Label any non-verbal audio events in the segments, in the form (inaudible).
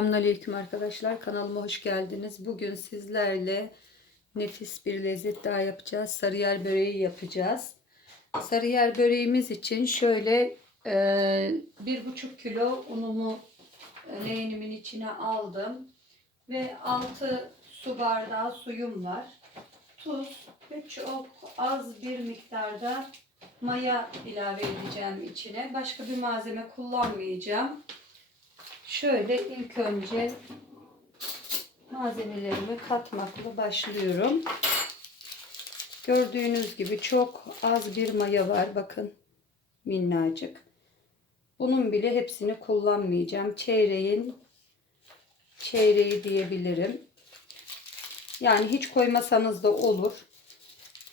Selamünaleyküm arkadaşlar. Kanalıma hoş geldiniz. Bugün sizlerle nefis bir lezzet daha yapacağız. Sarıyer böreği yapacağız. Sarıyer böreğimiz için şöyle e, bir buçuk kilo unumu e, leğenimin içine aldım ve 6 su bardağı suyum var. Tuz ve çok az bir miktarda maya ilave edeceğim içine. Başka bir malzeme kullanmayacağım. Şöyle ilk önce malzemelerimi katmakla başlıyorum. Gördüğünüz gibi çok az bir maya var. Bakın minnacık. Bunun bile hepsini kullanmayacağım. Çeyreğin çeyreği diyebilirim. Yani hiç koymasanız da olur.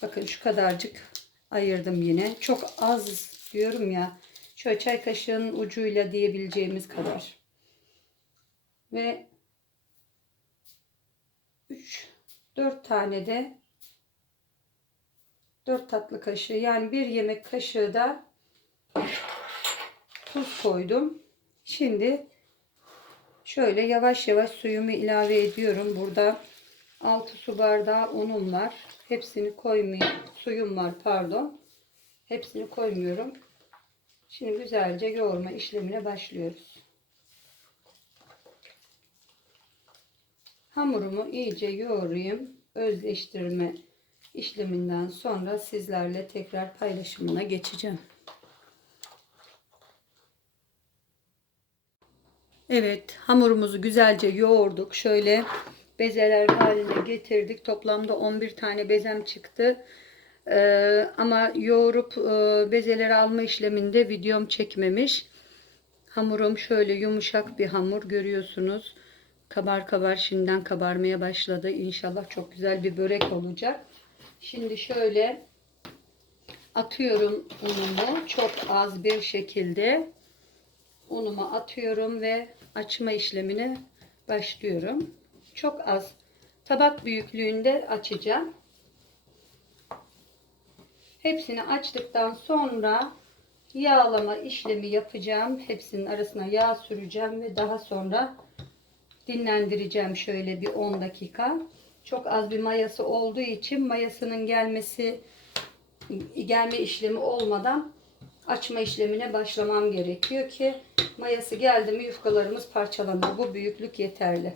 Bakın şu kadarcık ayırdım yine. Çok az diyorum ya. Şöyle çay kaşığının ucuyla diyebileceğimiz kadar ve 3 4 tane de 4 tatlı kaşığı yani bir yemek kaşığı da tuz koydum. Şimdi şöyle yavaş yavaş suyumu ilave ediyorum. Burada 6 su bardağı unum var. Hepsini koymayayım. Suyum var pardon. Hepsini koymuyorum. Şimdi güzelce yoğurma işlemine başlıyoruz. Hamurumu iyice yoğurayım. Özleştirme işleminden sonra sizlerle tekrar paylaşımına geçeceğim. Evet, hamurumuzu güzelce yoğurduk. Şöyle bezeler haline getirdik. Toplamda 11 tane bezem çıktı. Ee, ama yoğurup e, bezeleri alma işleminde videom çekmemiş. Hamurum şöyle yumuşak bir hamur görüyorsunuz. Kabar kabar şimdiden kabarmaya başladı. İnşallah çok güzel bir börek olacak. Şimdi şöyle atıyorum unumu çok az bir şekilde unumu atıyorum ve açma işlemine başlıyorum. Çok az tabak büyüklüğünde açacağım. Hepsini açtıktan sonra yağlama işlemi yapacağım. Hepsinin arasına yağ süreceğim ve daha sonra dinlendireceğim şöyle bir 10 dakika. Çok az bir mayası olduğu için mayasının gelmesi gelme işlemi olmadan açma işlemine başlamam gerekiyor ki mayası geldi mi yufkalarımız parçalanır. Bu büyüklük yeterli.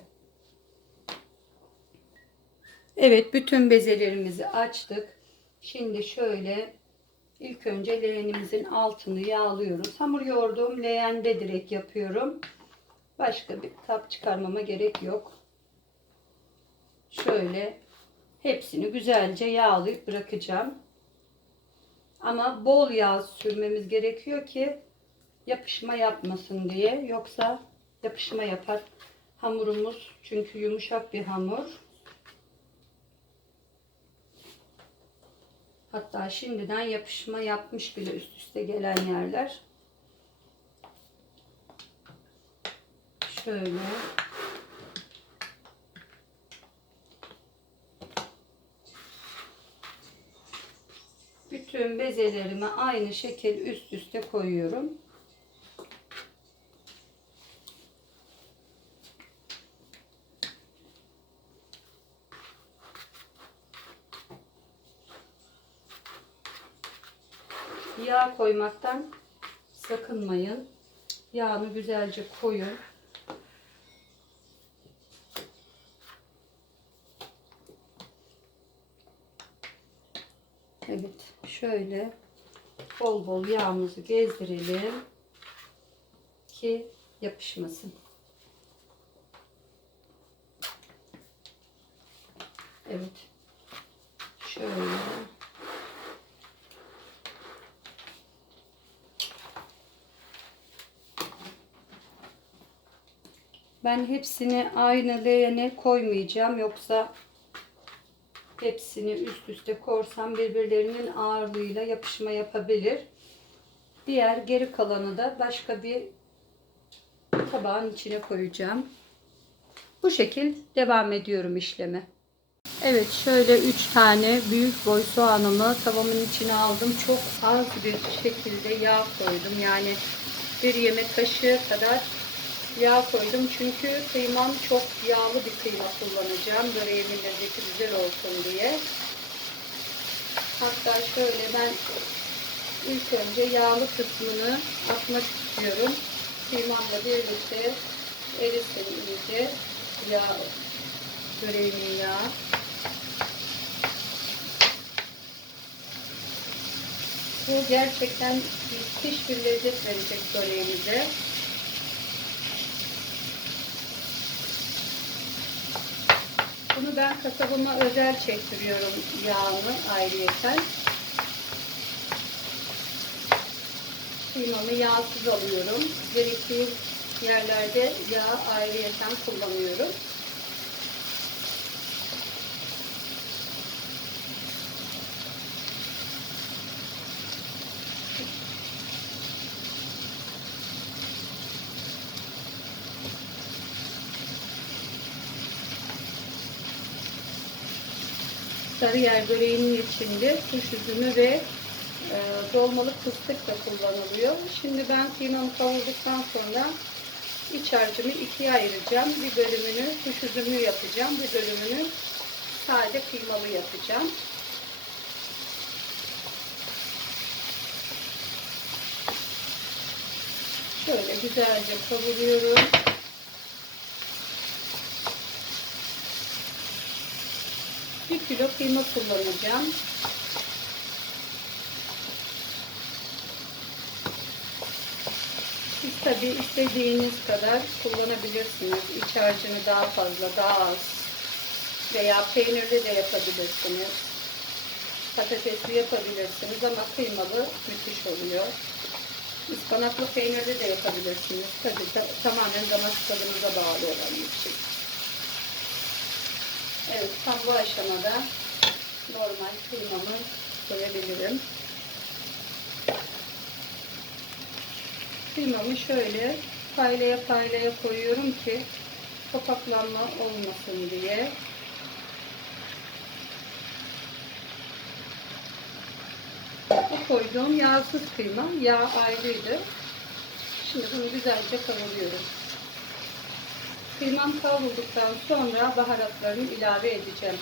Evet bütün bezelerimizi açtık. Şimdi şöyle ilk önce leğenimizin altını yağlıyoruz. Hamur yoğurduğum leğende direkt yapıyorum. Başka bir kap çıkarmama gerek yok. Şöyle hepsini güzelce yağlayıp bırakacağım. Ama bol yağ sürmemiz gerekiyor ki yapışma yapmasın diye. Yoksa yapışma yapar. Hamurumuz çünkü yumuşak bir hamur. Hatta şimdiden yapışma yapmış bile üst üste gelen yerler. Şöyle. Bütün bezelerimi aynı şekil üst üste koyuyorum. Yağ koymaktan sakınmayın. Yağını güzelce koyun. Evet şöyle bol bol yağımızı gezdirelim ki yapışmasın. Evet. Şöyle. Ben hepsini aynı leğene koymayacağım yoksa hepsini üst üste korsam birbirlerinin ağırlığıyla yapışma yapabilir. Diğer geri kalanı da başka bir tabağın içine koyacağım. Bu şekil devam ediyorum işleme. Evet şöyle 3 tane büyük boy soğanımı tavamın içine aldım. Çok az bir şekilde yağ koydum. Yani bir yemek kaşığı kadar yağ koydum. Çünkü kıymam çok yağlı bir kıyma kullanacağım. Böreğimin lezzeti güzel olsun diye. Hatta şöyle ben ilk önce yağlı kısmını atmak istiyorum. Kıymamla birlikte erisin iyice yağ, böreğimin yağı. Bu gerçekten müthiş bir lezzet verecek böreğimize. Bunu ben kasabıma özel çektiriyorum yağını ayrıyeten. Kıymamı yağsız alıyorum. Gerektiği yerlerde yağ ayrıyeten kullanıyorum. Sarıyer böreğinin içinde kuş üzümü ve e, dolmalık fıstık da kullanılıyor. Şimdi ben kıymamı kavurduktan sonra iç harcımı ikiye ayıracağım. Bir bölümünü kuş üzümlü yapacağım. Bir bölümünü sade kıymalı yapacağım. Şöyle güzelce kavuruyorum. Kilo kıyma kullanacağım. Siz tabi istediğiniz kadar kullanabilirsiniz. İç harcını daha fazla, daha az veya peynirli de yapabilirsiniz. Patatesli yapabilirsiniz ama kıymalı müthiş oluyor. Ispanaklı peynirli de yapabilirsiniz. Tabi ta tamamen damak tadınıza bağlı olan bir şey. Evet, tam bu aşamada normal kıymamı koyabilirim. Kıymamı şöyle paylaya paylaya koyuyorum ki topaklanma olmasın diye. Bu koyduğum yağsız kıyma. Yağ ayrıydı. Şimdi bunu güzelce kavuruyorum. Kıymam kavrulduktan sonra baharatlarını ilave edeceğim.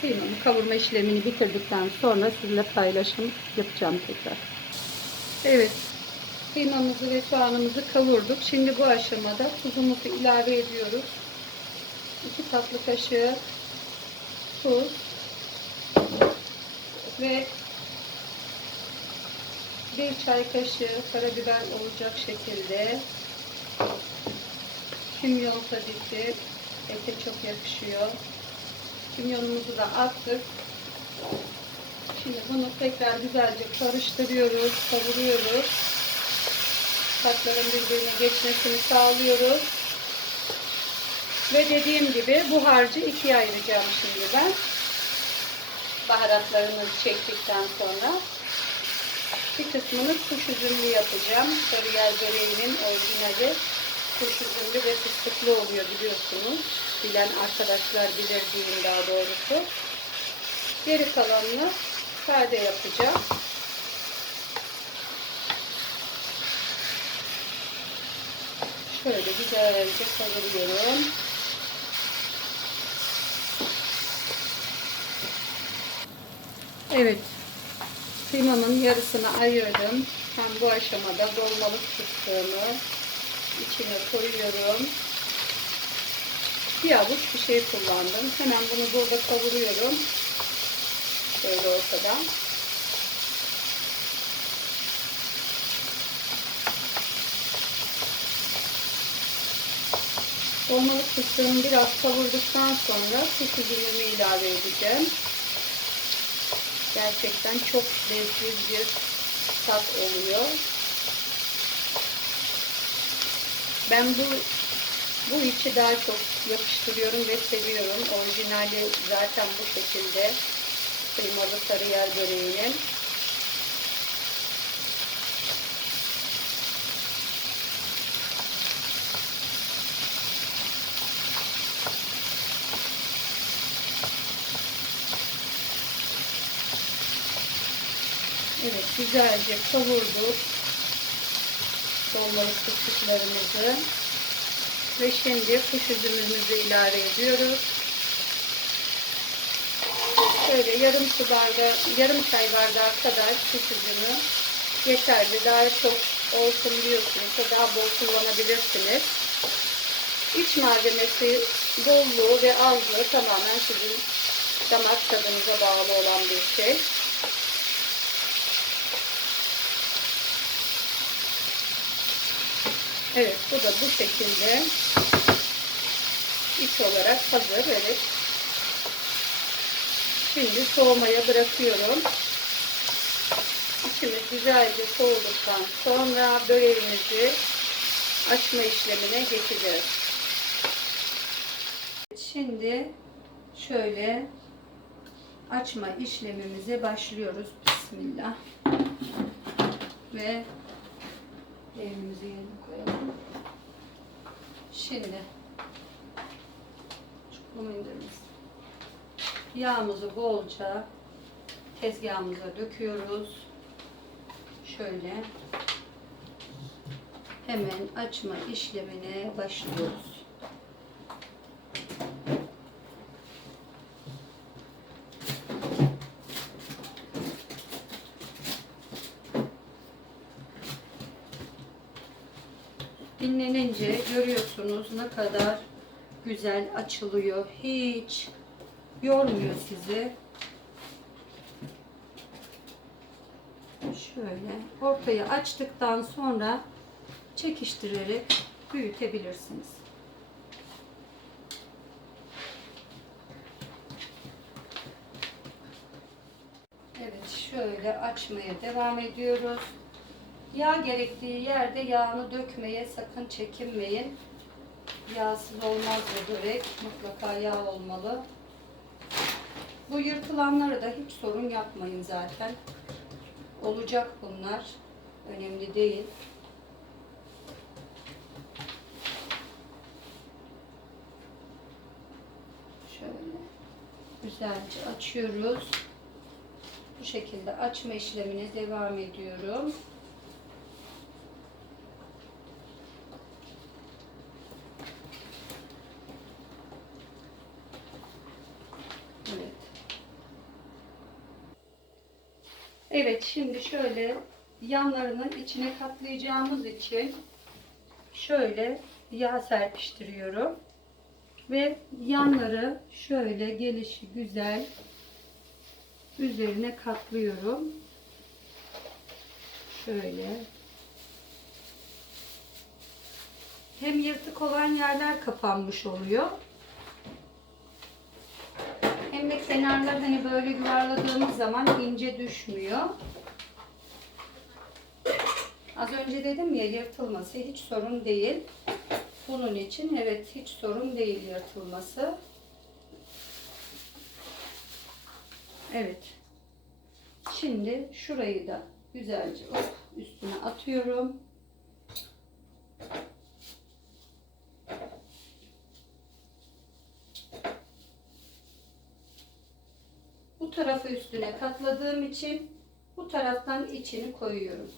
Kıymamı kavurma işlemini bitirdikten sonra sizinle paylaşım yapacağım tekrar. Evet. Kıymamızı ve soğanımızı kavurduk. Şimdi bu aşamada tuzumuzu ilave ediyoruz. 2 tatlı kaşığı tuz ve bir çay kaşığı karabiber olacak şekilde kimyon tabii ki ete çok yakışıyor. Kimyonumuzu da attık. Şimdi bunu tekrar güzelce karıştırıyoruz, kavuruyoruz. Tatların birbirine geçmesini sağlıyoruz. Ve dediğim gibi bu harcı ikiye ayıracağım şimdi ben. Baharatlarını çektikten sonra bir kısmını kuş üzümlü yapacağım. Sarıyer böreğinin orijinali kuş üzümlü ve fıstıklı oluyor biliyorsunuz. Bilen arkadaşlar bilir diyeyim daha doğrusu. Geri kalanını sade yapacağım. Şöyle güzelce kavuruyorum. Evet. Kıymamın yarısını ayırdım. Tam bu aşamada dolmalık fıstığımı içine koyuyorum. Bir avuç bir şey kullandım. Hemen bunu burada kavuruyorum. Şöyle ortadan. Dolmalık fıstığımı biraz kavurduktan sonra üzümümü ilave edeceğim. Gerçekten çok lezzetli bir tat oluyor. Ben bu bu içi daha çok yakıştırıyorum ve seviyorum. Orijinali zaten bu şekilde kıymalı sarıyer böreğinin. Evet güzelce kavurduk dolmalık fıstıklarımızı ve şimdi kuş üzümümüzü ilave ediyoruz. Şöyle yarım su bardağı, yarım çay bardağı kadar kuş üzümü yeterli. Daha çok olsun diyorsunuz da daha bol kullanabilirsiniz. İç malzemesi bolluğu ve azlığı tamamen sizin damak tadınıza bağlı olan bir şey. Evet bu da bu şekilde iç olarak hazır. Evet. Şimdi soğumaya bırakıyorum. İçimiz güzelce soğuduktan sonra böreğimizi açma işlemine geçeceğiz. Şimdi şöyle açma işlemimize başlıyoruz. Bismillah. Ve elimizi yerine koyalım. Şimdi çukurumu indiririz. Yağımızı bolca tezgahımıza döküyoruz. Şöyle hemen açma işlemine başlıyoruz. Görüyorsunuz ne kadar güzel açılıyor. Hiç yormuyor sizi. Şöyle ortaya açtıktan sonra çekiştirerek büyütebilirsiniz. Evet şöyle açmaya devam ediyoruz. Yağ gerektiği yerde yağını dökmeye sakın çekinmeyin. Yağsız olmaz bu börek. Mutlaka yağ olmalı. Bu yırtılanları da hiç sorun yapmayın zaten. Olacak bunlar. Önemli değil. Şöyle güzelce açıyoruz. Bu şekilde açma işlemine devam ediyorum. Evet. Evet şimdi şöyle yanlarının içine katlayacağımız için şöyle yağ serpiştiriyorum. Ve yanları şöyle gelişi güzel üzerine katlıyorum. Şöyle. Hem yırtık olan yerler kapanmış oluyor. Hem de kenarlar hani böyle yuvarladığımız zaman ince düşmüyor. Az önce dedim ya yırtılması hiç sorun değil. Bunun için evet hiç sorun değil yırtılması. Evet. Şimdi şurayı da güzelce üstüne atıyorum. Bu tarafı üstüne katladığım için bu taraftan içini koyuyorum.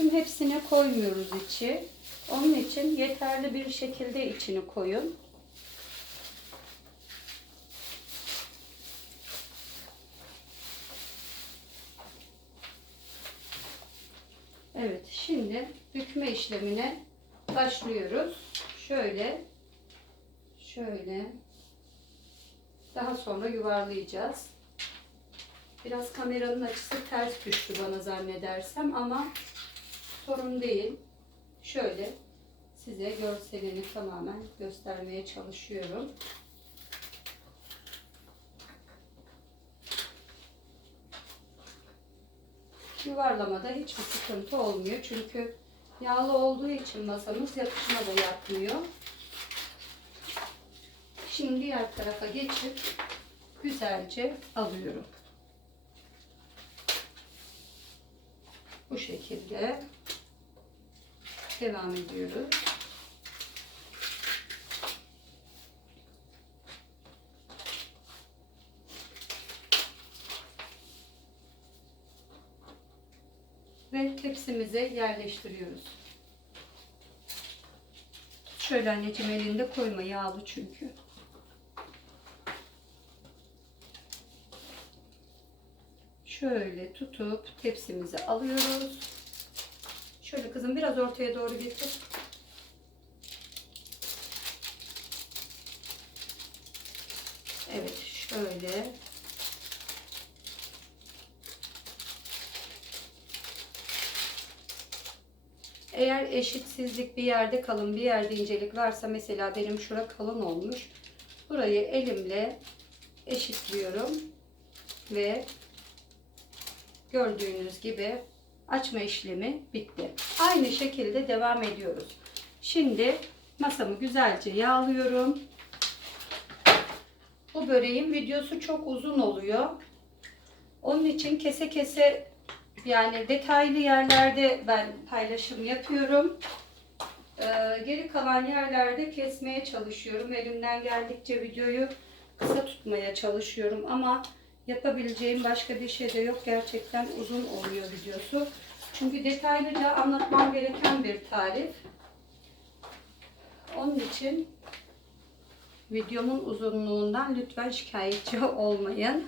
Tüm hepsine koymuyoruz içi. Onun için yeterli bir şekilde içini koyun. Evet, şimdi bükme işlemine başlıyoruz. Şöyle, şöyle. Daha sonra yuvarlayacağız. Biraz kameranın açısı ters düştü bana zannedersem ama sorun değil. Şöyle size görselini tamamen göstermeye çalışıyorum. Yuvarlamada hiçbir sıkıntı olmuyor. Çünkü yağlı olduğu için masamız yapışma da yapmıyor. Şimdi diğer tarafa geçip güzelce alıyorum. Bu şekilde devam ediyoruz. Ve tepsimize yerleştiriyoruz. Şöyle anneciğim elinde koyma yağlı çünkü. Şöyle tutup tepsimize alıyoruz. Şöyle kızım biraz ortaya doğru getir. Evet şöyle. Eğer eşitsizlik bir yerde kalın bir yerde incelik varsa mesela benim şura kalın olmuş. Burayı elimle eşitliyorum ve gördüğünüz gibi açma işlemi bitti. Aynı şekilde devam ediyoruz. Şimdi masamı güzelce yağlıyorum. Bu böreğin videosu çok uzun oluyor. Onun için kese kese yani detaylı yerlerde ben paylaşım yapıyorum. Ee, geri kalan yerlerde kesmeye çalışıyorum. Elimden geldikçe videoyu kısa tutmaya çalışıyorum ama yapabileceğim başka bir şey de yok. Gerçekten uzun oluyor videosu. Çünkü detaylıca anlatmam gereken bir tarif. Onun için videomun uzunluğundan lütfen şikayetçi (laughs) olmayın.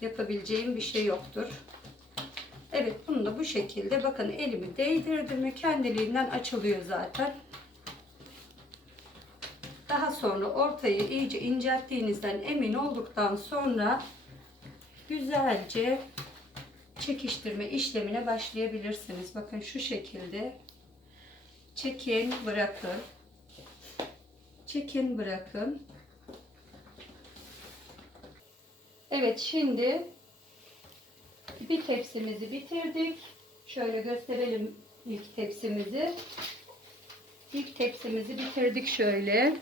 Yapabileceğim bir şey yoktur. Evet bunu da bu şekilde bakın elimi değdirdim ve kendiliğinden açılıyor zaten. Daha sonra ortayı iyice incelttiğinizden emin olduktan sonra güzelce çekiştirme işlemine başlayabilirsiniz. Bakın şu şekilde çekin bırakın. Çekin bırakın. Evet şimdi bir tepsimizi bitirdik. Şöyle gösterelim ilk tepsimizi. İlk tepsimizi bitirdik şöyle.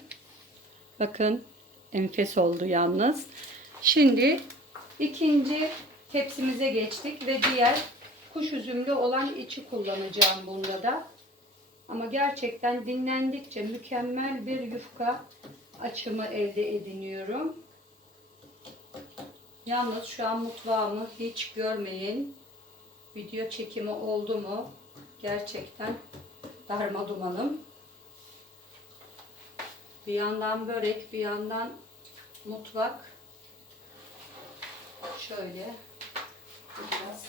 Bakın enfes oldu yalnız. Şimdi ikinci tepsimize geçtik ve diğer kuş üzümlü olan içi kullanacağım bunda da. Ama gerçekten dinlendikçe mükemmel bir yufka açımı elde ediniyorum. Yalnız şu an mutfağımı hiç görmeyin. Video çekimi oldu mu? Gerçekten darma dumanım. Bir yandan börek, bir yandan mutfak. Şöyle biraz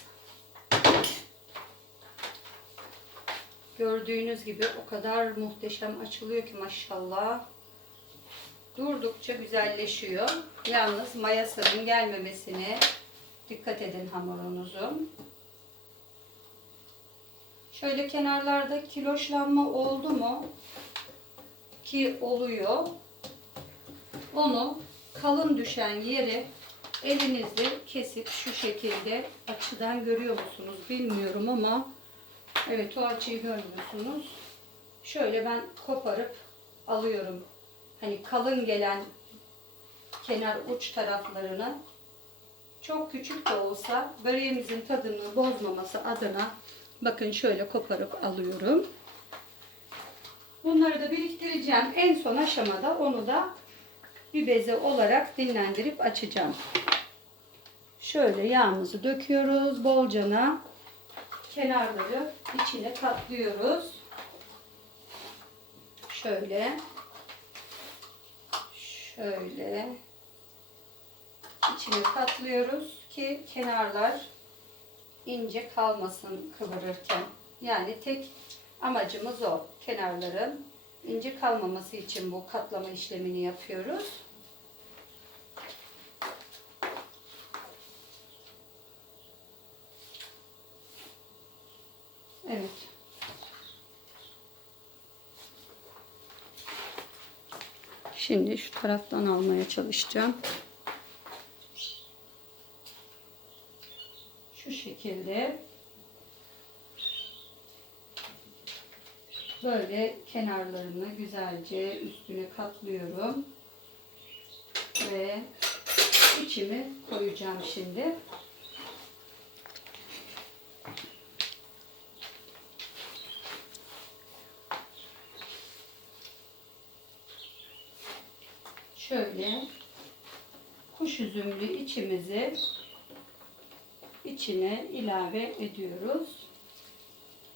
gördüğünüz gibi o kadar muhteşem açılıyor ki maşallah. Durdukça güzelleşiyor. Yalnız maya sarın gelmemesine dikkat edin hamurunuzun. Şöyle kenarlarda kiloşlanma oldu mu? Ki oluyor. Onu kalın düşen yeri elinizle kesip şu şekilde açıdan görüyor musunuz bilmiyorum ama evet o açıyı görmüyorsunuz. Şöyle ben koparıp alıyorum. Hani kalın gelen kenar uç taraflarını çok küçük de olsa böreğimizin tadını bozmaması adına bakın şöyle koparıp alıyorum. Bunları da biriktireceğim. En son aşamada onu da bir beze olarak dinlendirip açacağım. Şöyle yağımızı döküyoruz bolcana. Kenarları içine katlıyoruz. Şöyle. Şöyle. içine katlıyoruz ki kenarlar ince kalmasın kıvırırken. Yani tek amacımız o. Kenarların ince kalmaması için bu katlama işlemini yapıyoruz. Evet. Şimdi şu taraftan almaya çalışacağım. Şu şekilde Böyle kenarlarını güzelce üstüne katlıyorum. Ve içimi koyacağım şimdi. Şöyle kuş üzümlü içimizi içine ilave ediyoruz.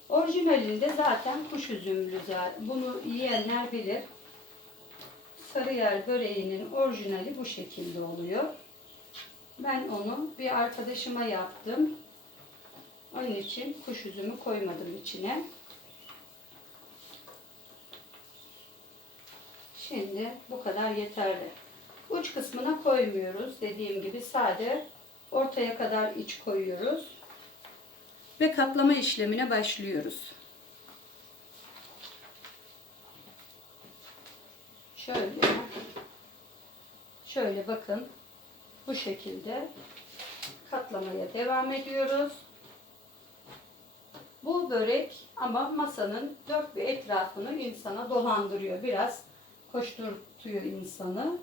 Orijinalinde zaten kuş üzümlü. Bunu yiyenler bilir. Sarıyer böreğinin orijinali bu şekilde oluyor. Ben onu bir arkadaşıma yaptım. Onun için kuş üzümü koymadım içine. Şimdi bu kadar yeterli. Uç kısmına koymuyoruz. Dediğim gibi sade ortaya kadar iç koyuyoruz. Ve katlama işlemine başlıyoruz. Şöyle şöyle bakın bu şekilde katlamaya devam ediyoruz. Bu börek ama masanın dört bir etrafını insana dolandırıyor. Biraz koşturtuyor insanı.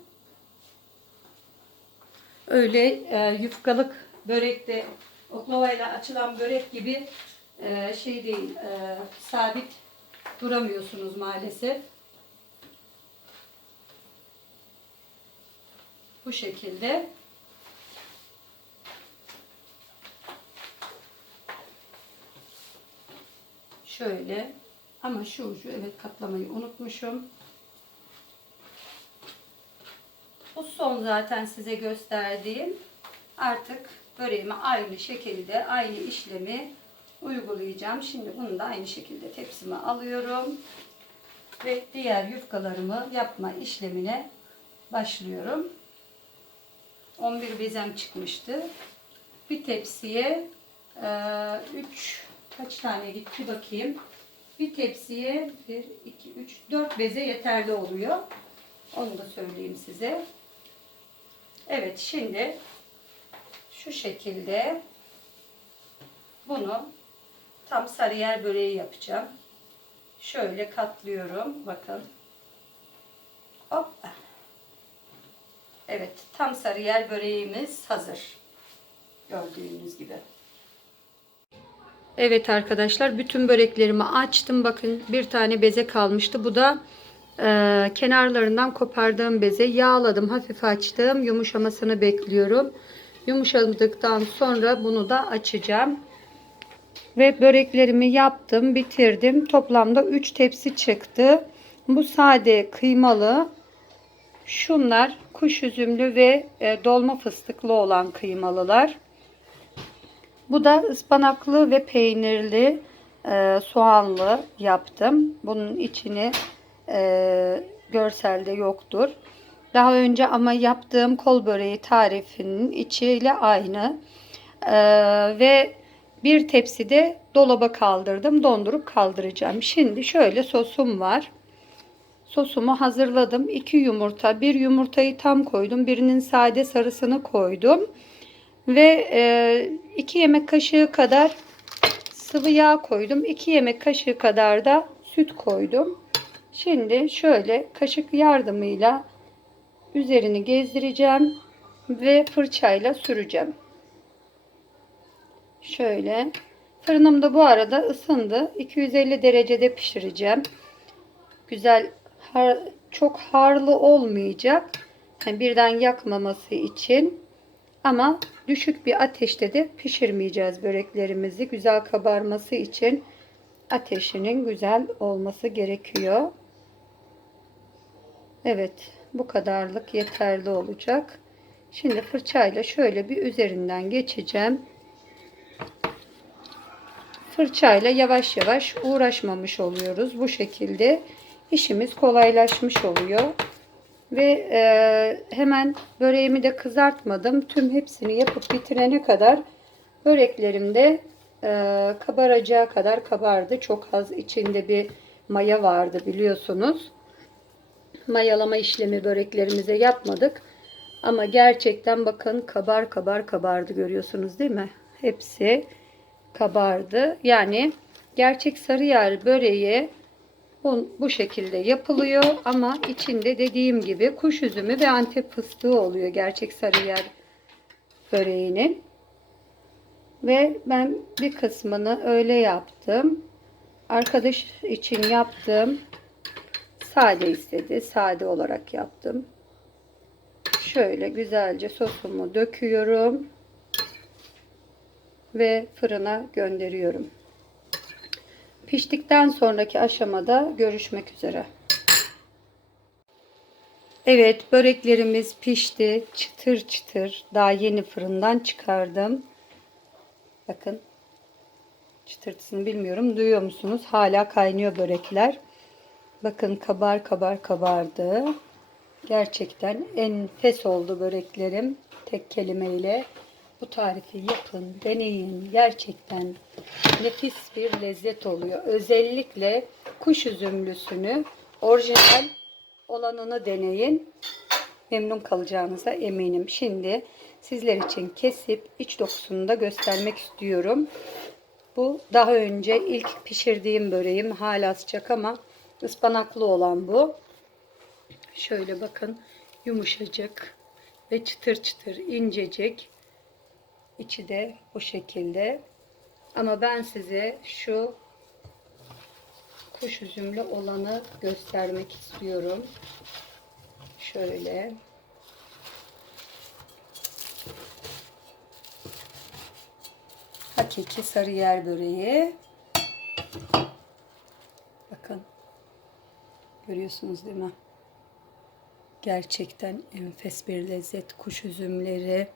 Öyle e, yufkalık börekte oklavayla açılan börek gibi e, şey değil, e, sabit duramıyorsunuz maalesef. Bu şekilde. Şöyle. Ama şu ucu evet katlamayı unutmuşum. Bu son zaten size gösterdiğim. Artık böreğime aynı şekilde aynı işlemi uygulayacağım. Şimdi bunu da aynı şekilde tepsime alıyorum. Ve diğer yufkalarımı yapma işlemine başlıyorum. 11 bezem çıkmıştı. Bir tepsiye 3 kaç tane gitti bakayım. Bir tepsiye 1, 2, 3, 4 beze yeterli oluyor. Onu da söyleyeyim size. Evet şimdi şu şekilde bunu tam sarıyer böreği yapacağım. Şöyle katlıyorum. Bakın. Hop. Evet tam sarıyer böreğimiz hazır. Gördüğünüz gibi. Evet arkadaşlar bütün böreklerimi açtım. Bakın bir tane beze kalmıştı. Bu da e, kenarlarından kopardığım beze. Yağladım hafif açtım. Yumuşamasını bekliyorum. Yumuşadıktan sonra bunu da açacağım. Ve böreklerimi yaptım, bitirdim. Toplamda 3 tepsi çıktı. Bu sade kıymalı. Şunlar kuş üzümlü ve e, dolma fıstıklı olan kıymalılar. Bu da ıspanaklı ve peynirli e, soğanlı yaptım. Bunun içini e, görselde yoktur. Daha önce ama yaptığım kol böreği tarifinin içiyle aynı. E, ve bir tepside dolaba kaldırdım. Dondurup kaldıracağım. Şimdi şöyle sosum var. Sosumu hazırladım. 2 yumurta. Bir yumurtayı tam koydum. Birinin sade sarısını koydum. Ve 2 yemek kaşığı kadar sıvı yağ koydum. 2 yemek kaşığı kadar da süt koydum. Şimdi şöyle kaşık yardımıyla üzerini gezdireceğim ve fırçayla süreceğim. Şöyle. Fırınım da bu arada ısındı. 250 derecede pişireceğim. Güzel har, çok harlı olmayacak. Yani birden yakmaması için. Ama düşük bir ateşte de pişirmeyeceğiz böreklerimizi. Güzel kabarması için ateşinin güzel olması gerekiyor. Evet, bu kadarlık yeterli olacak. Şimdi fırçayla şöyle bir üzerinden geçeceğim. Fırçayla yavaş yavaş uğraşmamış oluyoruz. Bu şekilde işimiz kolaylaşmış oluyor. Ve e, hemen böreğimi de kızartmadım. Tüm hepsini yapıp bitirene kadar böreklerim de e, kabaracağı kadar kabardı. Çok az içinde bir maya vardı biliyorsunuz. Mayalama işlemi böreklerimize yapmadık. Ama gerçekten bakın kabar kabar kabardı görüyorsunuz değil mi? Hepsi kabardı. Yani gerçek sarı yer böreği Bu, bu şekilde yapılıyor ama içinde dediğim gibi kuş üzümü ve antep fıstığı oluyor gerçek sarıyer böreğinin. Ve ben bir kısmını öyle yaptım. Arkadaş için yaptım. Sade istedi. Sade olarak yaptım. Şöyle güzelce sosumu döküyorum. Ve fırına gönderiyorum. Piştikten sonraki aşamada görüşmek üzere. Evet böreklerimiz pişti. Çıtır çıtır. Daha yeni fırından çıkardım. Bakın. Çıtırtısını bilmiyorum. Duyuyor musunuz? Hala kaynıyor börekler. Bakın kabar kabar kabardı. Gerçekten enfes oldu böreklerim. Tek kelimeyle. Bu tarifi yapın, deneyin. Gerçekten nefis bir lezzet oluyor. Özellikle kuş üzümlüsünü, orijinal olanını deneyin. Memnun kalacağınıza eminim. Şimdi sizler için kesip iç dokusunu da göstermek istiyorum. Bu daha önce ilk pişirdiğim böreğim. Hala sıcak ama ıspanaklı olan bu. Şöyle bakın yumuşacık ve çıtır çıtır incecik. İçi de bu şekilde. Ama ben size şu kuş üzümlü olanı göstermek istiyorum. Şöyle. Hakiki sarıyer böreği. Bakın. Görüyorsunuz değil mi? Gerçekten enfes bir lezzet. Kuş üzümleri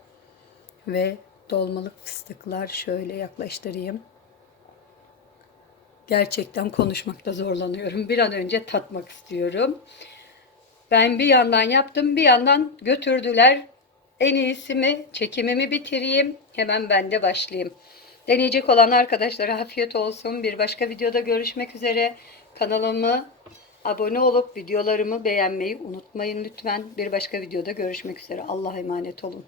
ve dolmalık fıstıklar şöyle yaklaştırayım. Gerçekten konuşmakta zorlanıyorum. Bir an önce tatmak istiyorum. Ben bir yandan yaptım, bir yandan götürdüler. En iyisi mi çekimimi bitireyim, hemen ben de başlayayım. Deneyecek olan arkadaşlara afiyet olsun. Bir başka videoda görüşmek üzere. Kanalımı abone olup videolarımı beğenmeyi unutmayın lütfen. Bir başka videoda görüşmek üzere. Allah'a emanet olun.